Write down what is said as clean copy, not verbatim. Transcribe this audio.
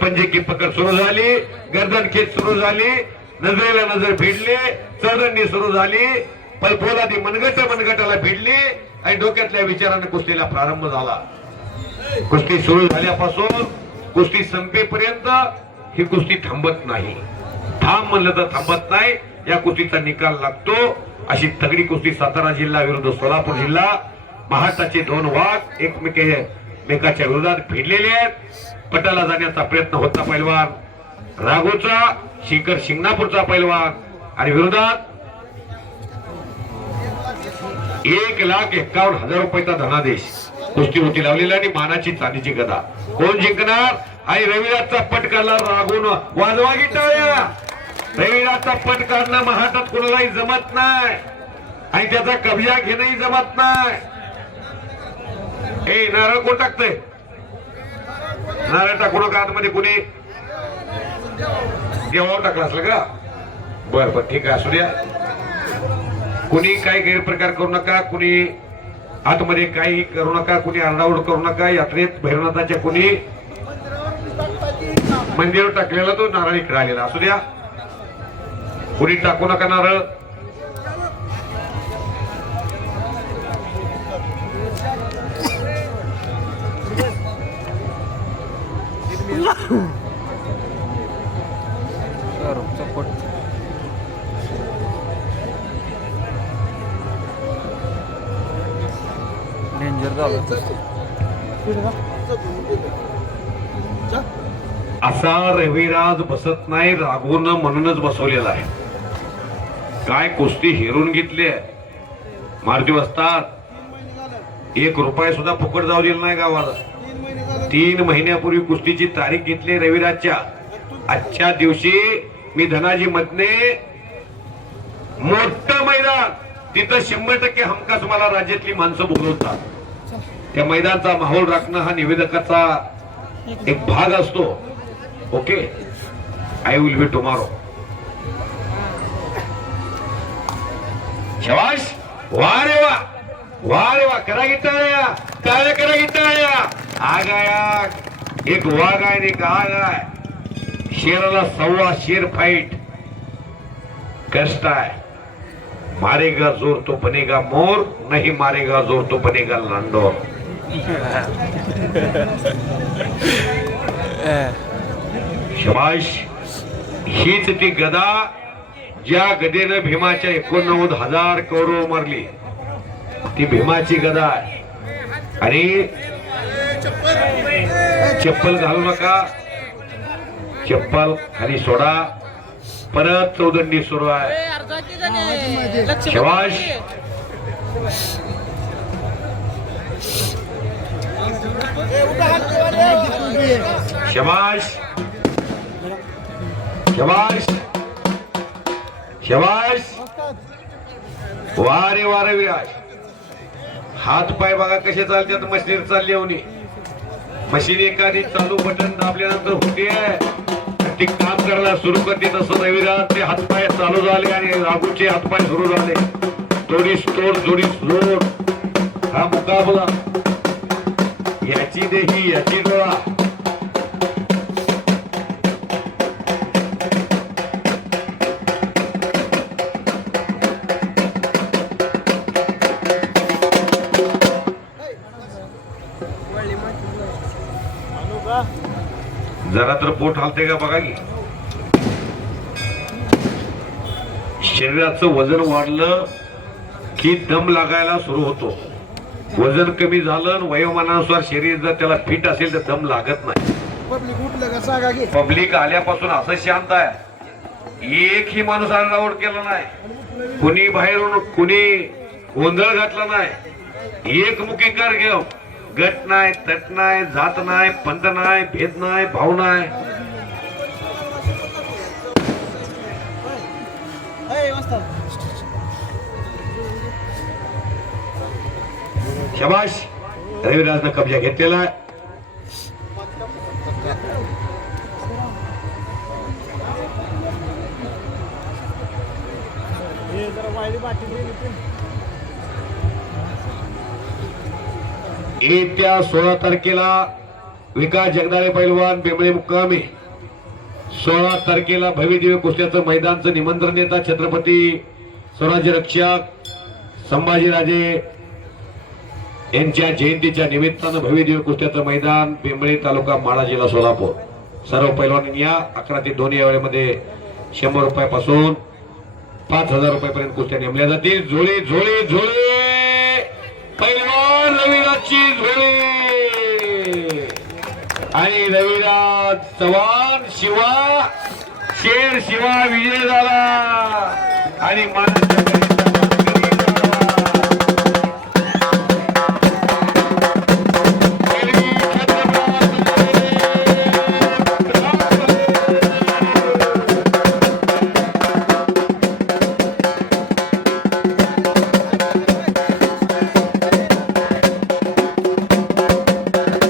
पंजे की पकड सुरू झाली, गर्दन खेच सुरू झाली, नजरेला नजर भिडली, चौदंडी सुरू झाली, पोलादी मनगटाला भिडली आणि डोक्यातल्या विचाराने कुस्तीला प्रारंभ झाला. कुस्ती सुरू झाल्यापासून कुस्ती संपेपर्यंत ही कुस्ती थांबत नाही. थांब म्हणलं तर थांबत नाही. या कुस्तीचा निकाल लागतो. अशी तगडी कुस्ती सातारा जिल्हा विरुद्ध सोलापूर जिल्हा. महाराष्ट्राचे दोन वाघ एकमेकाच्या विरोधात भिडलेले आहेत. पटाला जाण्याचा प्रयत्न होता पैलवान राघोचा, शिखर शिंगणापूरचा पैलवान आणि विरोधात 1,51,000 रुपयाचा धनादेश कुस्ती होती लावलेला आणि मानाची चांदीची गदा. कोण जिंकणार? आणि रविराजचा पट काढला राघून. वाजवा टाळ्या. रविराजचा पट काढणं महाराष्ट्रात कोणालाही जमत नाही आणि त्याचा कब्जा घेणंही जमत नाही. हे नारळ कोण टाकतंय? नारळ टाकू नका आतमध्ये. कुणी देवावर टाकला असलं का? बर बर ठीक आहे, असू द्या. कुणी काही गैरप्रकार करू नका. कुणी आतमध्ये काही करू नका. कुणी आरडाओरड करू नका. यात्रेत भैरवनाथाच्या कुणी मंदिरावर टाकलेला तो नारळ इकडे आलेला असू द्या. कुणी टाकू नका नारळ. असा रविराज बसत नाही. राघवून म्हणूनच बसवलेला आहे. काय कुस्ती हेरून घेतली. मारुती वस्तात 1 रुपया सुद्धा फुकट जाऊ दिला नाही गावाला. 3 महिन्यापूर्वी कुस्तीची तारीख घेतली रविराजच्या. आजच्या दिवशी मी धनाजी मधने मोठं मैदान, तिथं 100% हमखास मला राज्यातली माणसं बोलवतात. त्या मैदानाचा माहोल राखणं हा निवेदकाचा एक भाग असतो. Okay, I will be tomorrow. शाबाश. वा रे वा, वा रे वा. करा की टाळ्या, टाळ्या करा की टाळ्या. आग आहे, एक वाघ आहे, एक आग आहे. शेराला 1.25 शेर फाइट. कष्ट आहे. मारेगा जोर तो बनेगा मोर, नहीं मारेगा जोर तो बनेगा लांडोर. शबाश. हीच ती गदा ज्या गदेनं भीमाच्या 89,000 कौरव मारली. ती भीमाची गदा आहे. आणि चप्पल घालू नका. चप्पल खाली सोडा. परत चौदंडी सुरू आहे. शबाश. शबाश. शबाश. शबाश. वारे वारे विराज. हात पाय बघा कसे चालतात. मशीन चालली होणी. मशीन एखादी चालू बटन दाबल्यानंतर होते ती काम करायला सुरू करते. तसं रविराज ते हातपाय चालू झाले आणि राघूचे हातपाय सुरू झाले. तोडीस तोड जोडीस जोड हा मुकाबला. याची देही याची डोळा. जरा तर पोट हालते का बघा की. शरीराचं वजन वाढलं की दम लागायला सुरू होतो. वजन कमी झालं, वयोमानानुसार शरीर जर त्याला फिट असेल तर दम लागत नाही. पब्लिक आल्यापासून असं शांत आहे. एकही माणूस आरडाओरड केला नाही. कुणी बाहेरून कुणी गोंधळ घातला नाही. एकमुखी कर घेऊ. गट नाही, तट नाही, जात नाही, पंथ नाही, भेद नाही, भाव नाही. शबाश. रविराजनं कब्जा घेतलेला आहे. येत्या 16 तारखेला विकास जगदाळे पैलवान बेंबळे मुक्कामी 16 तारखेला भव्यदिव्य कुस्त्याचं मैदानचं निमंत्रण देतात छत्रपती स्वराज्य रक्षक संभाजीराजे यांच्या जयंतीच्या निमित्तानं भव्यदिव्य कुस्त्याचं मैदान बेंबळे तालुका माढा जिल्हा सोलापूर. सर्व पैलवानांनी या 11 ते 2 या वेळेमध्ये 100 रुपयापासून 5000 रुपयापर्यंत कुस्त्या नेमल्या जातील. झोळी झोळी झोळी पैलवान रविराजची झोळी आणि रविराज चव्हाण शिवा शेर शिवा विजय झाला आणि